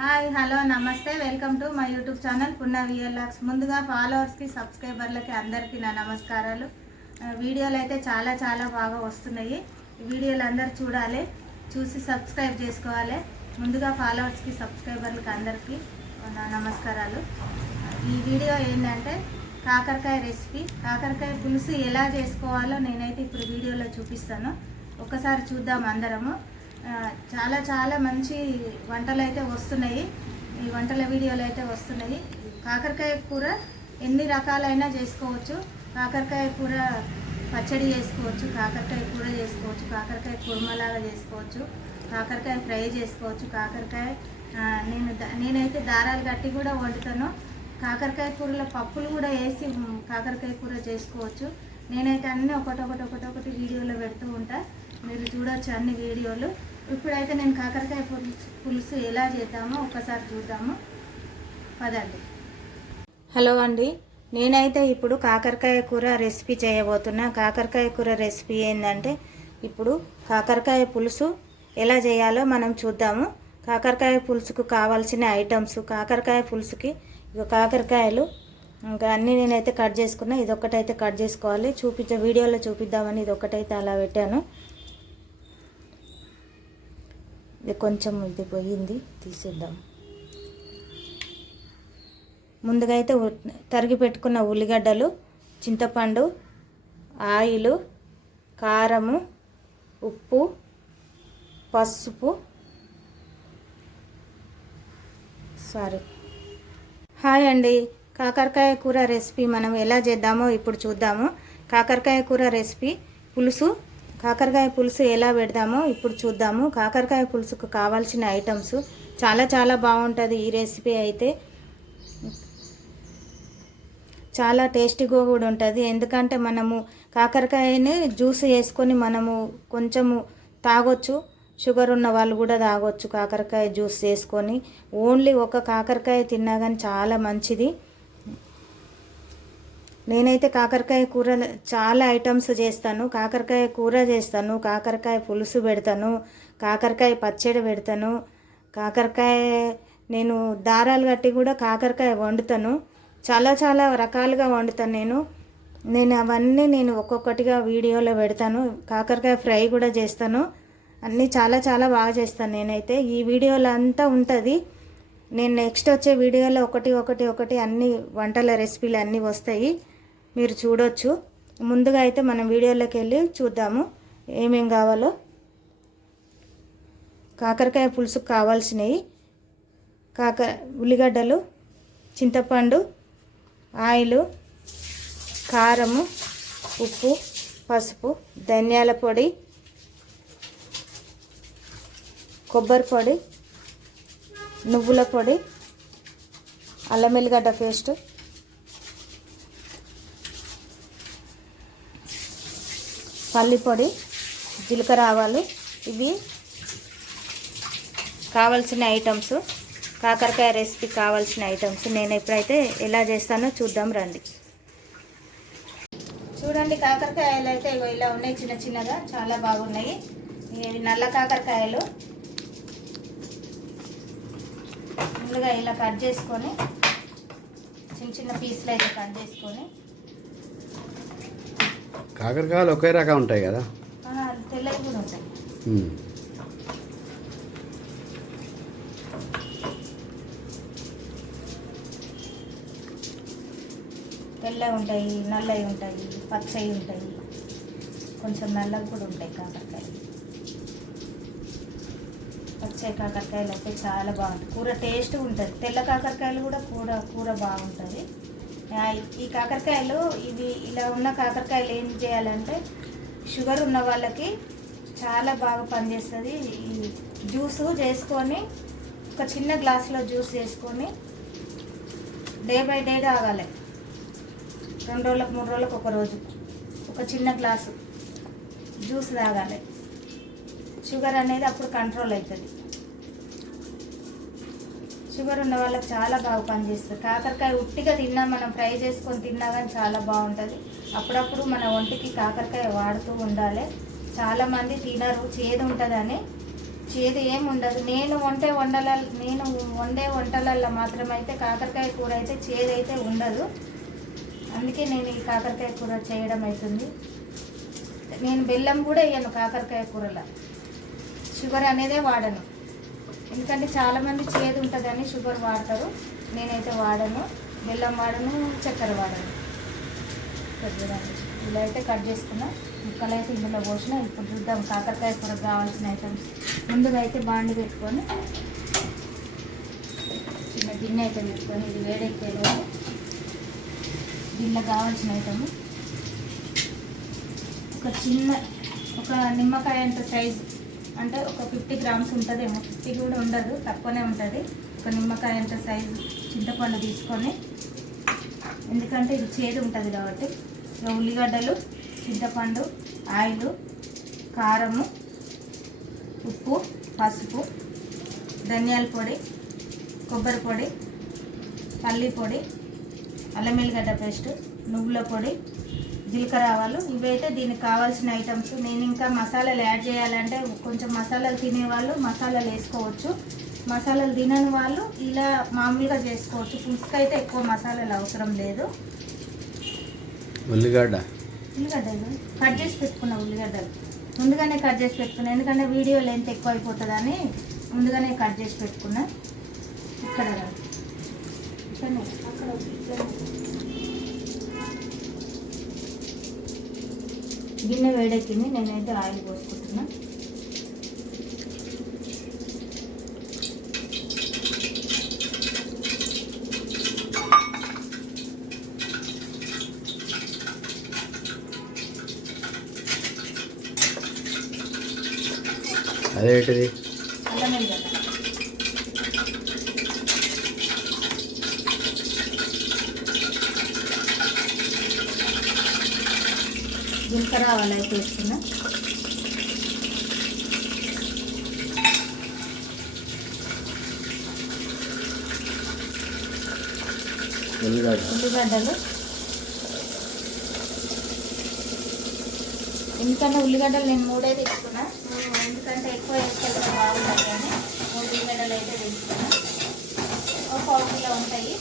Hi hello నమస్తే welcome to my YouTube channel Punna విఎల్ఆర్స్. ముందుగా ఫాలోవర్స్కి సబ్స్క్రైబర్లకి అందరికీ నా నమస్కారాలు. వీడియోలు అయితే చాలా చాలా బాగా వస్తున్నాయి. ఈ వీడియోలు అందరు చూడాలి, చూసి సబ్స్క్రైబ్ చేసుకోవాలి. ముందుగా ఫాలోవర్స్కి సబ్స్క్రైబర్లకి అందరికీ నా నమస్కారాలు. ఈ వీడియో ఏంటంటే కాకరకాయ రెసిపీ, కాకరకాయ పులుసు ఎలా చేసుకోవాలో నేనైతే ఇప్పుడు వీడియోలో చూపిస్తాను. ఒక్కసారి చూద్దాం అందరము. చాలా చాలా మంచి వంటలు అయితే వస్తున్నాయి, ఈ వంటల వీడియోలు అయితే వస్తున్నాయి. కాకరకాయ కూర ఎన్ని రకాలైనా చేసుకోవచ్చు. కాకరకాయ కూర పచ్చడి చేసుకోవచ్చు, కాకరకాయ కూర చేసుకోవచ్చు, కాకరకాయ కుర్మలాగా చేసుకోవచ్చు, కాకరకాయ ఫ్రై చేసుకోవచ్చు. కాకరకాయ నేనైతే దారాలు కట్టి కూడా వండుతాను. కాకరకాయ కూరలో పప్పులు కూడా వేసి కాకరకాయ కూర చేసుకోవచ్చు. నేనైతే అన్నీ ఒకటొకటి వీడియోలో పెడుతూ ఉంటా, మీరు చూడవచ్చు అన్ని వీడియోలు. ఇప్పుడైతే నేను కాకరకాయ పులుసు ఎలా చేద్దామో ఒకసారి చూద్దాము పదండి. హలో అండి, నేనైతే ఇప్పుడు కాకరకాయ కూర రెసిపీ చేయబోతున్నా. కాకరకాయ కూర రెసిపీ ఏంటంటే ఇప్పుడు కాకరకాయ పులుసు ఎలా చేయాలో మనం చూద్దాము. కాకరకాయ పులుసుకు కావాల్సిన ఐటమ్స్, కాకరకాయ పులుసుకి కాకరకాయలు ఇంకా అన్నీ నేనైతే కట్ చేసుకున్నా. ఇదొక్కటైతే కట్ చేసుకోవాలి, వీడియోలో చూపిద్దామని ఇదొక్కటైతే అలా పెట్టాను. ఇది కొంచెం ఇది పోయింది, తీసేద్దాం. ముందుగా అయితే తరిగి పెట్టుకున్న ఉల్లిగడ్డలు, చింతపండు, ఆయిలు, కారము, ఉప్పు, పసుపు. హాయ్ అండి, కాకరకాయ కూర రెసిపీ మనం ఎలా చేద్దామో ఇప్పుడు చూద్దాము. కాకరకాయ కూర రెసిపీ కాకరకాయ పులుసు ఎలా పెడదామో ఇప్పుడు చూద్దాము. కాకరకాయ పులుసుకు కావాల్సిన ఐటమ్స్ చాలా చాలా బాగుంటుంది. ఈ రెసిపీ అయితే చాలా టేస్టీగా కూడా ఉంటుంది. ఎందుకంటే మనము కాకరకాయని జ్యూస్ వేసుకొని మనము కొంచెము తాగొచ్చు, షుగర్ ఉన్న వాళ్ళు కూడా తాగొచ్చు. కాకరకాయ జ్యూస్ చేసుకొని ఓన్లీ ఒక కాకరకాయ తిన్నా కానీ చాలా మంచిది. నేనైతే కాకరకాయ కూర చాలా ఐటమ్స్ చేస్తాను. కాకరకాయ కూర చేస్తాను, కాకరకాయ పులుసు పెడతాను, కాకరకాయ పచ్చడి పెడతాను, కాకరకాయ నేను దారాలు కట్టి కూడా కాకరకాయ వండుతాను. చాలా చాలా రకాలుగా వండుతాను నేను అవన్నీ ఒక్కొక్కటిగా వీడియోలో పెడతాను. కాకరకాయ ఫ్రై కూడా చేస్తాను. అన్నీ చాలా చాలా బాగా చేస్తాను నేనైతే. ఈ వీడియోలో అంతా ఉంటుంది. నేను నెక్స్ట్ వచ్చే వీడియోలో ఒకటి అన్ని వంటల రెసిపీలు అన్నీ వస్తాయి, మీరు చూడొచ్చు. ముందుగా అయితే మనం వీడియోలోకి వెళ్ళి చూద్దాము ఏమేం కావాలో. కాకరకాయ పులుసుకు కావాల్సినవి ఉల్లిగడ్డలు, చింతపండు, ఆయిలు, కారము, ఉప్పు, పసుపు, ధనియాల పొడి, కొబ్బరి పొడి, నువ్వుల పొడి, అల్లం వెల్లిగడ్డ పేస్ట్, పల్లి పొడి, జీలకర్ర ఆవాలు. ఇవి కావాల్సిన ఐటమ్స్, కాకరకాయ రెసిపీ కావాల్సిన ఐటమ్స్. నేను ఎప్పుడైతే ఎలా చేస్తానో చూద్దాం రండి. చూడండి, కాకరకాయలు అయితే ఇలా ఉన్నాయి, చిన్న చిన్నగా చాలా బాగున్నాయి. ఇవి నల్ల కాకరకాయలు. ముందుగా ఇలా కట్ చేసుకొని చిన్న చిన్న పీసులు అయితే కట్ చేసుకొని. కాకరకాయలు ఒకే రకం ఉంటాయి కదా, తెల్లవి కూడా ఉంటాయి. తెల్లవి ఉంటాయి, నల్లవి ఉంటాయి, పచ్చవి ఉంటాయి, కొంచెం నల్లవి కూడా ఉంటాయి కాకరకాయలు. పచ్చయి కాకరకాయలు అయితే చాలా బాగుంటుంది, కూర టేస్ట్ ఉంటుంది. తెల్ల కాకరకాయలు కూడా కూర బాగుంటుంది. ఈ కాకరకాయలు ఇవి ఇలా ఉన్న కాకరకాయలు ఏం చేయాలంటే షుగర్ ఉన్న వాళ్ళకి చాలా బాగా పనిచేస్తుంది. ఈ జ్యూస్ చేసుకొని ఒక చిన్న గ్లాసులో జ్యూస్ చేసుకొని డే బై డే తాగాలి. 2 రోజులకు 3 రోజులకు ఒక రోజు ఒక చిన్న గ్లాసు జ్యూస్ తాగాలి. షుగర్ అనేది అప్పుడు కంట్రోల్ అవుతుంది. షుగర్ ఉన్న వాళ్ళకి చాలా బాగా పనిచేస్తుంది. కాకరకాయ ఉట్టిగా తిన్నా, మనం ఫ్రై చేసుకొని తిన్నా కానీ చాలా బాగుంటుంది. అప్పుడప్పుడు మన ఒంటికి కాకరకాయ వాడుతూ ఉండాలి. చాలామంది తినరు, చేదు ఉంటుందని చేదు ఏమి ఉండదు. నేను వండే వంటలల్లో మాత్రం అయితే కాకరకాయ కూర అయితే చేదు అయితే ఉండదు. అందుకే నేను ఈ కాకరకాయ కూర చేయడం అవుతుంది. నేను బెల్లం కూడా వేయను కాకరకాయ కూరలో, షుగర్ అనేదే వాడను. ఎందుకంటే చాలామంది చేదు ఉంటుందని షుగర్ వాడతారు. నేనైతే వాడను, బెల్లం వాడను, చక్కెర వాడను. ఇలా అయితే కట్ చేసుకున్నా, ముక్కలు అయితే ఇందులో పోసిన. ఇప్పుడు చూద్దాం కాకరకాయ కూరకు కావాల్సిన ఐటమ్స్. ముందుగా అయితే బాండి పెట్టుకొని చిన్న గిన్నె అయితే పెట్టుకొని ఇది వేడెక్కేలో దీనిలో కావాల్సిన ఐటమ్ ఒక నిమ్మకాయ అంత సైజు, అంటే ఒక 50 గ్రామ్స్ ఉంటుందేమో, 50 కూడా ఉండదు, తక్కువనే ఉంటుంది. ఒక నిమ్మకాయ అంత సైజు చింతపండు తీసుకొని, ఎందుకంటే ఇది చేదు ఉంటుంది కాబట్టి. ఉల్లిగడ్డలు, చింతపండు, ఆయిల్, కారము, ఉప్పు, పసుపు, ధనియాల పొడి, కొబ్బరి పొడి, పల్లి పొడి, అల్లం వెల్లిగడ్డ పేస్ట్, నువ్వుల పొడి, జీలకర్ర ఆవాలు. ఇవైతే దీనికి కావాల్సిన ఐటమ్స్. నేను ఇంకా మసాలాలు యాడ్ చేయాలంటే కొంచెం మసాలాలు తినేవాళ్ళు మసాలాలు వేసుకోవచ్చు, మసాలాలు తినని వాళ్ళు ఇలా మామూలుగా చేసుకోవచ్చు. పులుసుకు అయితే ఎక్కువ మసాలాలు అవసరం లేదు. ఉల్లిగడ్డలు కట్ చేసి పెట్టుకున్న ఉల్లిగడ్డలు ముందుగానే కట్ చేసి పెట్టుకున్నా, ఎందుకంటే వీడియో లెంత్ ఎక్కువ అయిపోతుందని ముందుగానే కట్ చేసి పెట్టుకున్నా. ఇక్కడ గిన్నె వేడెక్కింది, నేనైతే ఆయిల్ పోసుకుంటున్నా. అదేంటిది? అల్లం వెల్లిగడ్డ, జీలకర్ర ఆవాలు అయితే వేసుకున్నా. ఉల్లిగడ్డలు, ఎందుకంటే ఉల్లిగడ్డలు నేను 3 తీసుకున్నా, ఎందుకంటే ఎక్కువ వేసుకెళ్తే బాగుంటుంది కానీ 3 ఉల్లిగడ్డలు అయితే తీసుకున్నా. ఒక 1 కిలో ఉంటాయి.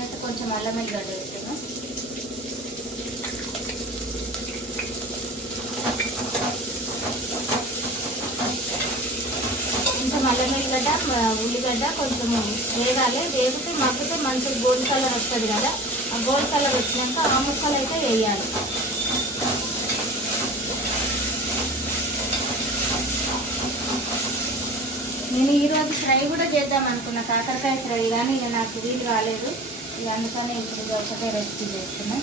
అయితే కొంచెం అల్లం వెల్లిగడ్డ వేస్తున్నా. కొంచెం అల్లం వెల్లిగడ్డ, ఉల్లిగడ్డ కొంచెం వేగాలి. వేగితే మగ్గితే మంచి గోల్డ్ కలర్ వస్తుంది కదా, ఆ గోల్డ్ కలర్ వచ్చినాక ఆ ముక్కలు అయితే వేయాలి. నేను ఈరోజు ఫ్రై కూడా చేద్దాం అనుకున్నా, కాకరకాయ ఫ్రై, కానీ ఇక నాకు వీలు కాలేదు. ఇక అందుకనే ఇప్పుడు ఒకటే రెసిపీ చేస్తున్నా.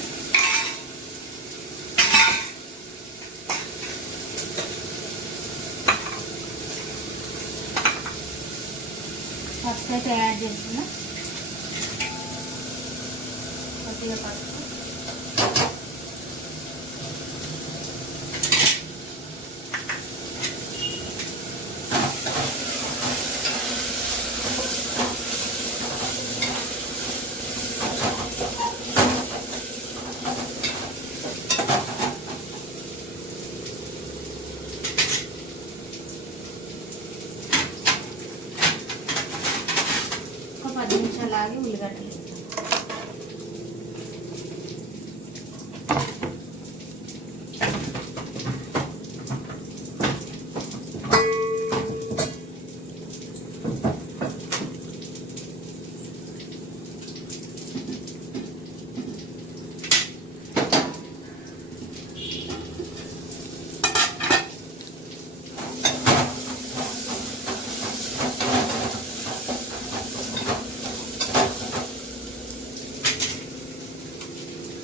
ఫస్ట్ అయితే యాడ్ చేస్తున్నా కొద్దిగా పసుపు, ఒక 10 నిమిషాలు ఆగి ఉల్లిగడ్డలు వేస్తాను.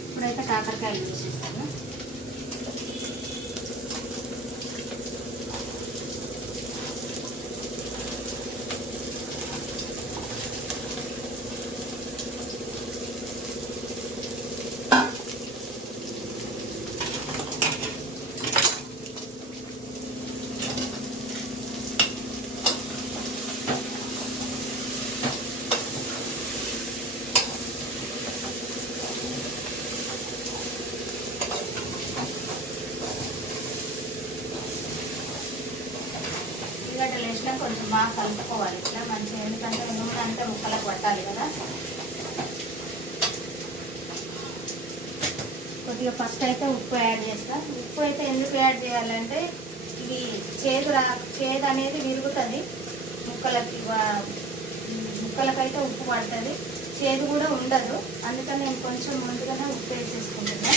ఇప్పుడైతే కాకరకాయలు వేసేస్తాను. ఇట్లా కొంచెం బాగా కలుపుకోవాలి ఇట్లా మంచిగా, ఎందుకంటే నూనె అంతా ముక్కలకు పట్టాలి కదా. కొద్దిగా ఫస్ట్ అయితే ఉప్పు యాడ్ చేస్తా. ఉప్పు అయితే ఎందుకు యాడ్ చేయాలంటే ఇది చేదు అనేది విరుగుతుంది ముక్కలకైతే ఉప్పు పడుతుంది, చేదు కూడా ఉండదు. అందుకని నేను కొంచెం ముందుగానే ఉప్పు వేసేసుకుంటున్నా.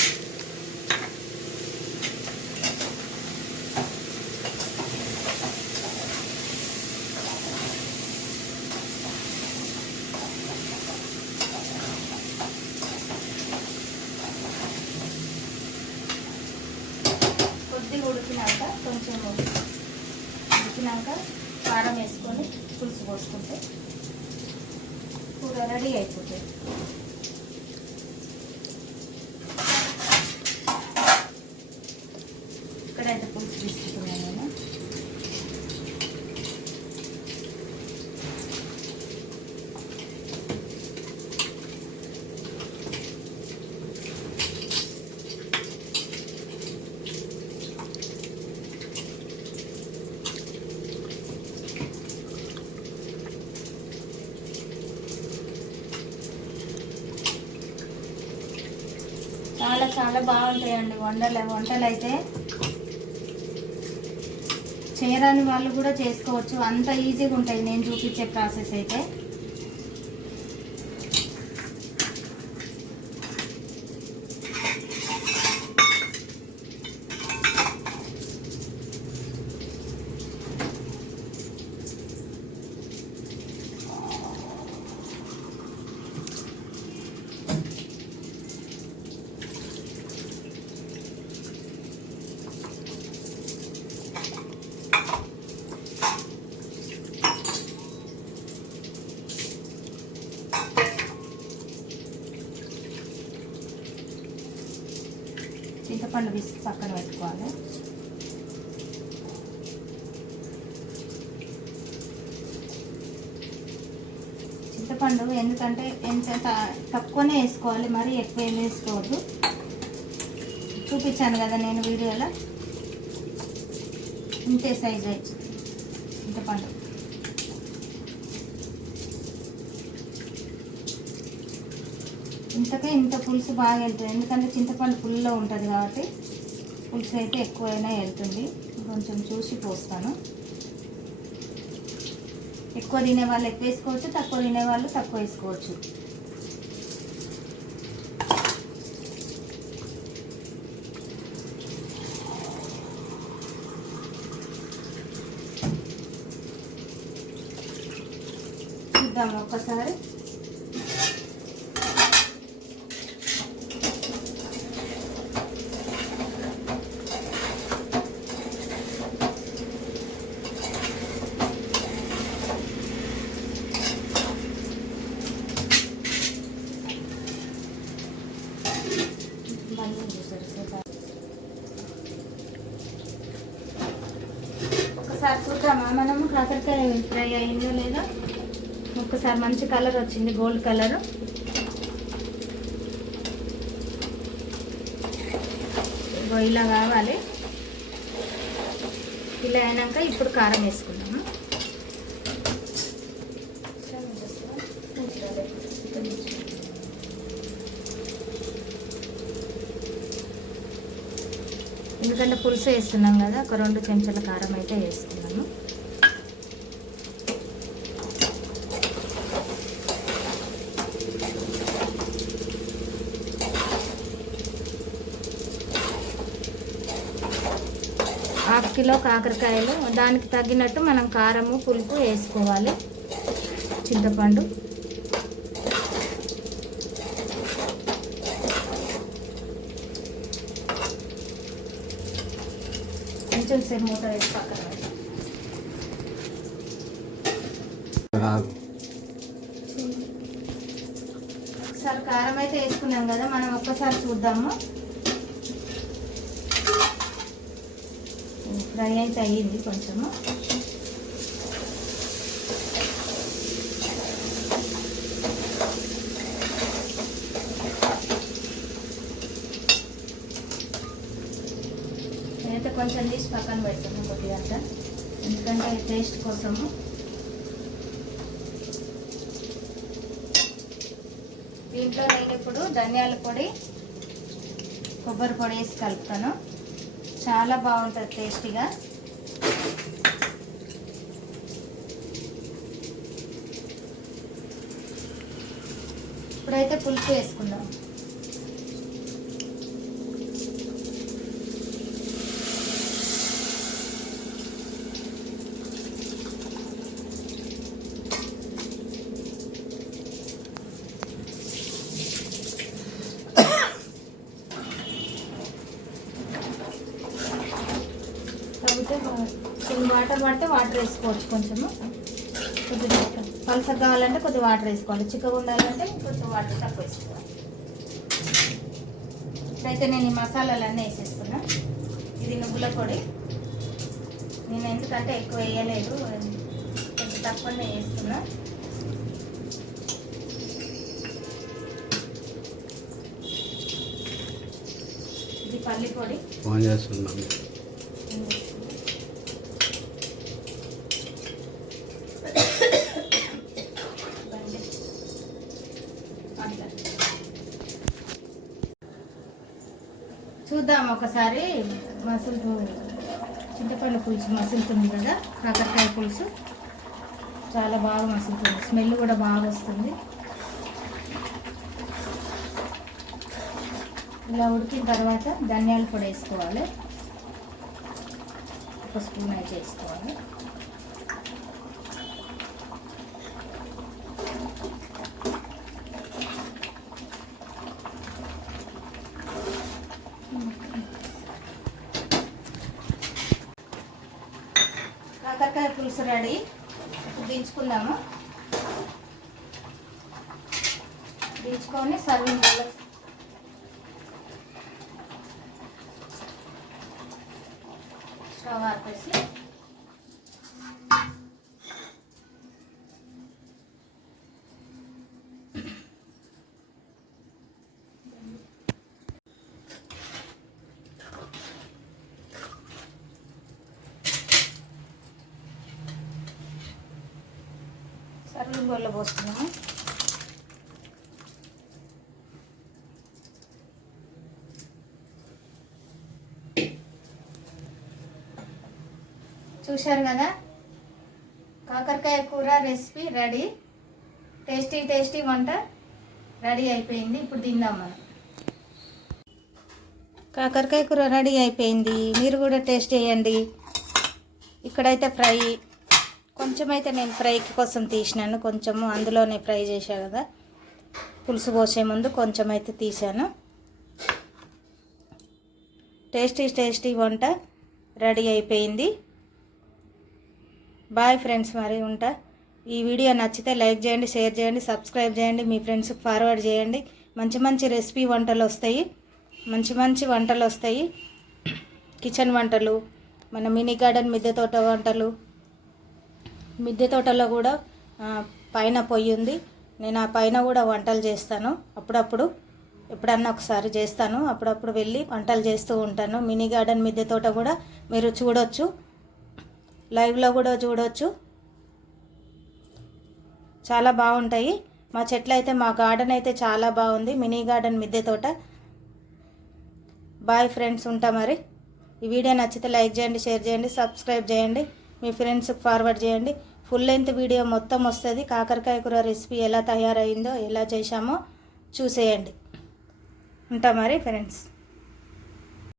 కొద్దిగా ఉడికినాక కారం వేసుకొని పులుసు పోసుకుంటే కూర రెడీ అయిపోతుంది. ఇక్కడైతే పులుసు తీసుకుంటున్నాను నేను. చాలా చాలా బాగుంటాయండి వంటలు అయితే. చేయరాని వాళ్ళు కూడా చేసుకోవచ్చు, అంత ఈజీగా ఉంటాయి నేను చూపించే ప్రాసెస్ అయితే. చింతపండు విసికి పక్కన పెట్టుకోవాలి. చింతపండు ఎందుకంటే ఎంత తక్కువనే వేసుకోవాలి, మరీ ఎక్కువ ఏం వేసుకోవద్దు. చూపించాను కదా నేను వీడియోలో, ఇంతే సైజు చింతపండు. ఇంత పులుసు బాగా వెళ్తుంది, ఎందుకంటే చింతపండు పుల్లో ఉంటుంది కాబట్టి పులుసు అయితే ఎక్కువైనా వెళ్తుంది. కొంచెం చూసి పోస్తాను. ఎక్కువ తినేవాళ్ళు ఎక్కువ వేసుకోవచ్చు, తక్కువ తినేవాళ్ళు తక్కువ వేసుకోవచ్చు. చూద్దాము ఒక్కసారి. ఒకసారి చూద్దామా మనము కాకరకాయ ఫ్రై అయిందో లేదో. ఒక్కసారి మంచి కలర్ వచ్చింది, గోల్డ్ కలర్. ఇలా కావాలి. ఇలా అయినాక ఇప్పుడు కారం వేసుకుందాము. ఎందుకంటే పులుసు వేస్తున్నాం కదా, ఒక 2 చెంచాల కారం అయితే వేసుకున్నాము. ½ కిలో కాకరకాయలు, దానికి తగ్గినట్టు మనం కారము పులుపు వేసుకోవాలి. చింతపండు కొంచెం సేపు మూత వేసి పక్కన పెడతాం. ఒకసారి కారం అయితే వేసుకున్నాం కదా, మనం ఒక్కసారి చూద్దాము. ఫ్రై అయితే అయ్యింది కొంచెము. నేనైతే కొంచెం తీసి పక్కన పెడతాను కొద్దిగా. ఎందుకంటే టేస్ట్ కోసము. దీంట్లో నేను ఇప్పుడు ధనియాల పొడి, కొబ్బరి పొడి వేసి కలుపుతాను. చాలా బాగుంటుంది టేస్టీగా. ఇప్పుడైతే పులుసు వేసుకుందాం. కాబట్టి కొన్ని వాటర్ పడితే వాటర్ వేసుకోవచ్చు. కొంచెము కొద్దిగా పల్సగా కావాలంటే కొద్దిగా వాటర్ వేసుకోవాలి. చిక్కగా ఉండాలంటే కొంచెం వాటర్ తక్కువ వేసుకోవాలి. ఇప్పుడైతే నేను ఈ మసాలాలన్నీ వేసేస్తున్నా. ఇది నువ్వుల పొడి. నేను ఎందుకంటే ఎక్కువ వేయలేదు, కొంచెం తక్కువనే వేస్తున్నా. ఇది పల్లి పొడి. ఫోన్ చేస్తున్నాను. చూద్దాం ఒకసారి. మసులు చింతపండు పులుసు మసులుతుంది కదా, కాకరకాయ పులుసు చాలా బాగా మసులుతుంది. స్మెల్ కూడా బాగా వస్తుంది. ఇలా ఉడికిన తర్వాత ధనియాల పొడి వేసుకోవాలి. ఒక స్పూన్ అయితే వేసుకోవాలి. కాకరకాయ పులుసు రెడీ. ఇప్పుడు దించుకుందాము. దించుకొని సర్వింగ్ బౌల్లో స్టవ్ ఆపేసి సర్వింగ్ బౌల్లో పోస్తున్నాము. చూశారు కదా, కాకరకాయ కూర రెసిపీ రెడీ. టేస్టీ టేస్టీ వంట రెడీ అయిపోయింది. ఇప్పుడు తిందాం మనం. కాకరకాయ కూర రెడీ అయిపోయింది. మీరు కూడా టేస్ట్ చేయండి. ఇక్కడైతే ఫ్రై కొంచెం అయితే నేను ఫ్రై కోసం తీసినాను. కొంచెము అందులోనే ఫ్రై చేశాను కదా, పులుసు పోసే ముందు కొంచెం అయితే తీసాను. టేస్టీ టేస్టీ వంట రెడీ అయిపోయింది. బాయ్ ఫ్రెండ్స్, మరి ఉంటా. ఈ వీడియో నచ్చితే లైక్ చేయండి, షేర్ చేయండి, సబ్స్క్రైబ్ చేయండి, మీ ఫ్రెండ్స్కి ఫార్వర్డ్ చేయండి. మంచి మంచి రెసిపీ వంటలు వస్తాయి, మంచి మంచి వంటలు వస్తాయి. కిచెన్ వంటలు, మన మినీ గార్డెన్ మిద్దె తోట వంటలు. మిద్దె తోటలో కూడా పైన పొయ్యి ఉంది. నేను ఆ పైన కూడా వంటలు చేస్తాను. అప్పుడప్పుడు ఎప్పుడన్నా ఒకసారి చేస్తాను. అప్పుడప్పుడు వెళ్ళి వంటలు చేస్తూ ఉంటాను. మినీ గార్డెన్ మిద్దె తోట కూడా మీరు చూడొచ్చు, లైవ్లో కూడా చూడొచ్చు. చాలా బాగుంటాయి మా చెట్లు అయితే. మా గార్డెన్ అయితే చాలా బాగుంది, మినీ గార్డెన్ మిద్దె తోట. బాయ్ ఫ్రెండ్స్, ఉంటా మరి. ఈ వీడియో నచ్చితే లైక్ చేయండి, షేర్ చేయండి, సబ్స్క్రైబ్ చేయండి, మీ ఫ్రెండ్స్కి ఫార్వర్డ్ చేయండి. ఫుల్ లెంత్ వీడియో మొత్తం వస్తుంది. కాకరకాయ కూర రెసిపీ ఎలా తయారైందో, ఎలా చేశామో చూసేయండి. ఉంటా మరి ఫ్రెండ్స్.